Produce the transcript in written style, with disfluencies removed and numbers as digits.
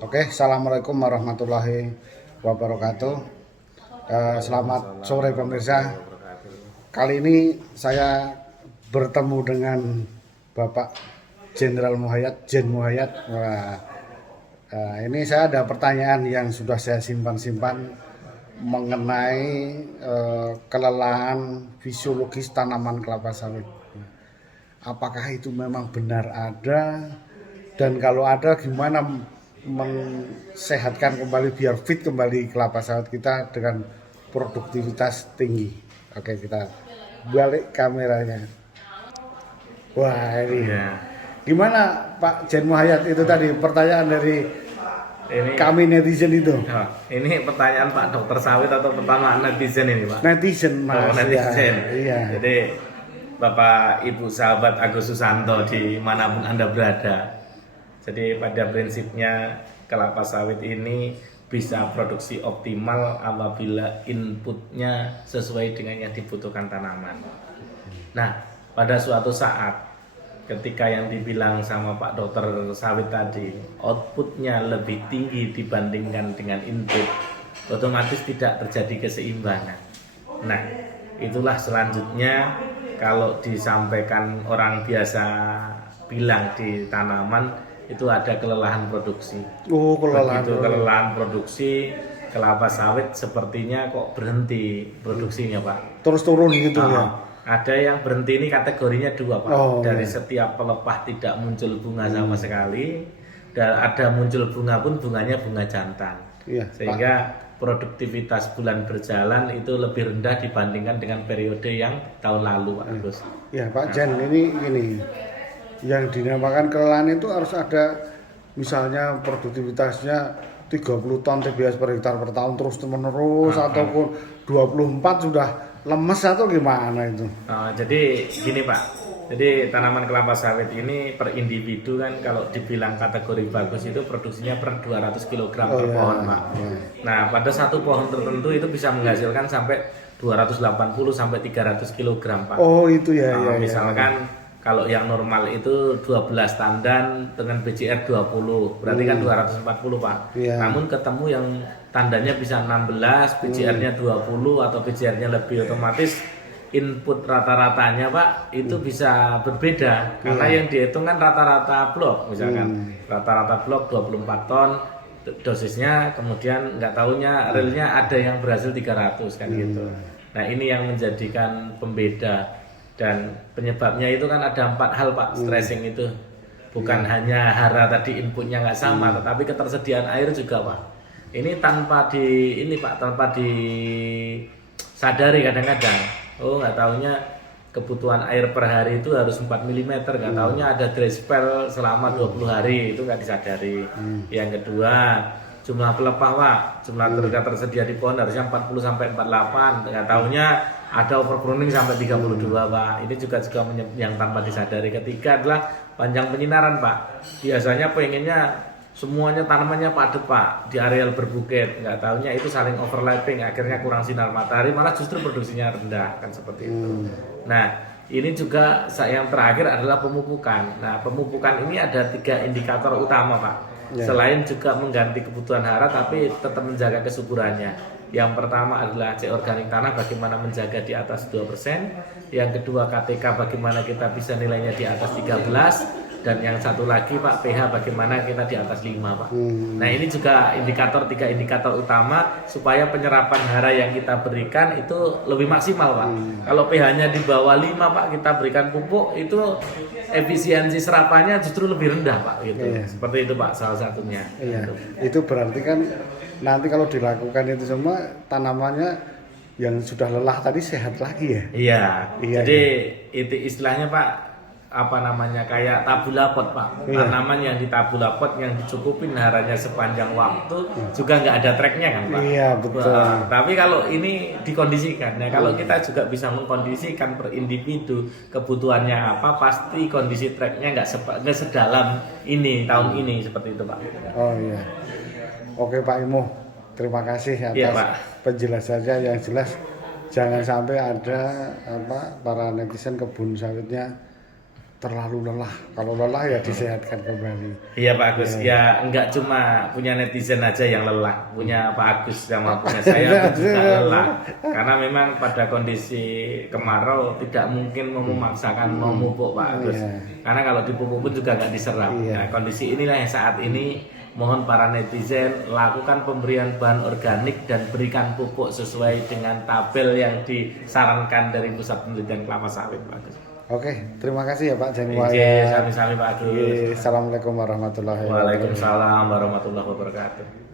Oke, assalamualaikum warahmatullahi wabarakatuh. Selamat sore pemirsa. Kali ini saya bertemu dengan Bapak Jenderal Muhayyad, Jen Muhayyad. Ini saya ada pertanyaan yang sudah saya simpan-simpan mengenai kelelahan fisiologis tanaman kelapa sawit. Apakah itu memang benar ada? Dan kalau ada, gimana mensehatkan kembali biar fit kembali kelapa sawit kita dengan produktivitas tinggi. Oke, kita balik kameranya. Wah, ini ya. Gimana Pak Jen Muhayyad, itu tadi pertanyaan dari kami netizen itu. Ini pertanyaan Pak Dokter Sawit atau pertama netizen ini Pak? Netizen Mas. Netizen. Ya, iya. Jadi Bapak Ibu sahabat Agus Susanto dimanapun Anda berada. Jadi pada prinsipnya kelapa sawit ini bisa produksi optimal apabila inputnya sesuai dengan yang dibutuhkan tanaman. Nah, pada suatu saat ketika yang dibilang sama Pak Dokter Sawit tadi, outputnya lebih tinggi dibandingkan dengan input, otomatis tidak terjadi keseimbangan. Nah, itulah selanjutnya kalau disampaikan orang biasa bilang di tanaman itu ada kelelahan produksi. Kelelahan produksi kelapa sawit sepertinya kok berhenti produksinya Pak. Terus turun gitu ya. Ada yang berhenti ini kategorinya dua Pak. Dari setiap pelepah tidak muncul bunga sama sekali, dan ada muncul bunga pun bunganya bunga jantan. Iya, sehingga produktivitas bulan berjalan itu lebih rendah dibandingkan dengan periode yang tahun lalu Pak Agus. Ya Pak Jen, ini gini. Yang dinamakan kelelahan itu harus ada, misalnya produktivitasnya 30 ton TBS per hektar per tahun terus menerus, ataupun 24 sudah lemes atau gimana itu? Jadi gini Pak, jadi tanaman kelapa sawit ini per individu kan kalau dibilang kategori bagus itu produksinya per 200 kg per pohon Pak. Nah pada satu pohon tertentu itu bisa menghasilkan sampai 280 sampai 300 kg Pak. Itu ya. Misalkan kalau yang normal itu 12 tandan dengan BCR 20, berarti kan 240 Pak. Namun ketemu yang tandanya bisa 16, BCR-nya 20 atau BCR-nya lebih, otomatis input rata-ratanya Pak itu bisa berbeda. Karena yang dihitung kan rata-rata blok, misalkan rata-rata blok 24 ton dosisnya, kemudian nggak tahunya realnya ada yang berhasil 300 kan gitu. Nah ini yang menjadikan pembeda. Dan penyebabnya itu kan ada 4 hal Pak, stressing itu bukan hanya hara tadi inputnya nggak sama, tetapi ketersediaan air juga Pak. Ini tanpa disadari kadang-kadang. Nggak taunya kebutuhan air per hari itu harus 4 mm, nggak taunya ada dry spell selama 20 hari, itu nggak disadari. Yang kedua, jumlah pelepah Pak, jumlah tersedia di pohon harusnya 40 sampai 48, nggak taunya ada overpruning sampai 32 Pak. Ini juga yang tanpa disadari. Ketiga adalah panjang penyinaran Pak. Biasanya pengennya semuanya tanamannya padat Pak di areal berbukit, nggak tahunya itu saling overlapping, akhirnya kurang sinar matahari, malah justru produksinya rendah kan seperti itu. Nah ini juga yang terakhir adalah pemupukan. Nah pemupukan ini ada 3 indikator utama Pak. Selain juga mengganti kebutuhan hara tapi tetap menjaga kesuburannya. Yang pertama adalah C organik tanah, bagaimana menjaga di atas 2%. Yang kedua KTK, bagaimana kita bisa nilainya di atas 13. Dan yang satu lagi Pak, pH bagaimana kita di atas 5 Pak. Nah ini juga 3 indikator utama supaya penyerapan hara yang kita berikan itu lebih maksimal Pak. Kalau pH-nya di bawah 5 Pak, kita berikan pupuk, itu efisiensi serapannya justru lebih rendah Pak gitu. Seperti itu Pak salah satunya. Itu berarti kan nanti kalau dilakukan itu semua, tanamannya yang sudah lelah tadi sehat lagi ya? Jadi itu istilahnya Pak, kayak tabulapot Pak. Tanaman yang di tabulapot yang dicukupin haranya sepanjang waktu juga nggak ada tracknya kan Pak. Betul. Tapi kalau ini dikondisikan, kalau kita juga bisa mengkondisikan per individu kebutuhannya apa, pasti kondisi tracknya nggak sedalam ini tahun ini seperti itu Pak. Oke Pak Imo, terima kasih atas penjelasannya yang jelas. Jangan sampai ada para netizen kebun sawitnya terlalu lelah. Kalau lelah ya disehatkan kembali. Iya Pak Agus, ya enggak cuma punya netizen aja yang lelah, punya Pak Agus sama punya saya pun juga lelah. Karena memang pada kondisi kemarau tidak mungkin memaksakan memupuk Pak Agus. Karena kalau dipupuk pun juga nggak diserap. Nah, kondisi inilah yang saat ini mohon para netizen lakukan pemberian bahan organik dan berikan pupuk sesuai dengan tabel yang disarankan dari Pusat Penelitian Kelapa Sawit Pak Agus. Oke, terima kasih ya Pak Januari. Oke, sami-sami Pak Agus. Assalamualaikum warahmatullahi wabarakatuh. Waalaikumsalam warahmatullahi wabarakatuh.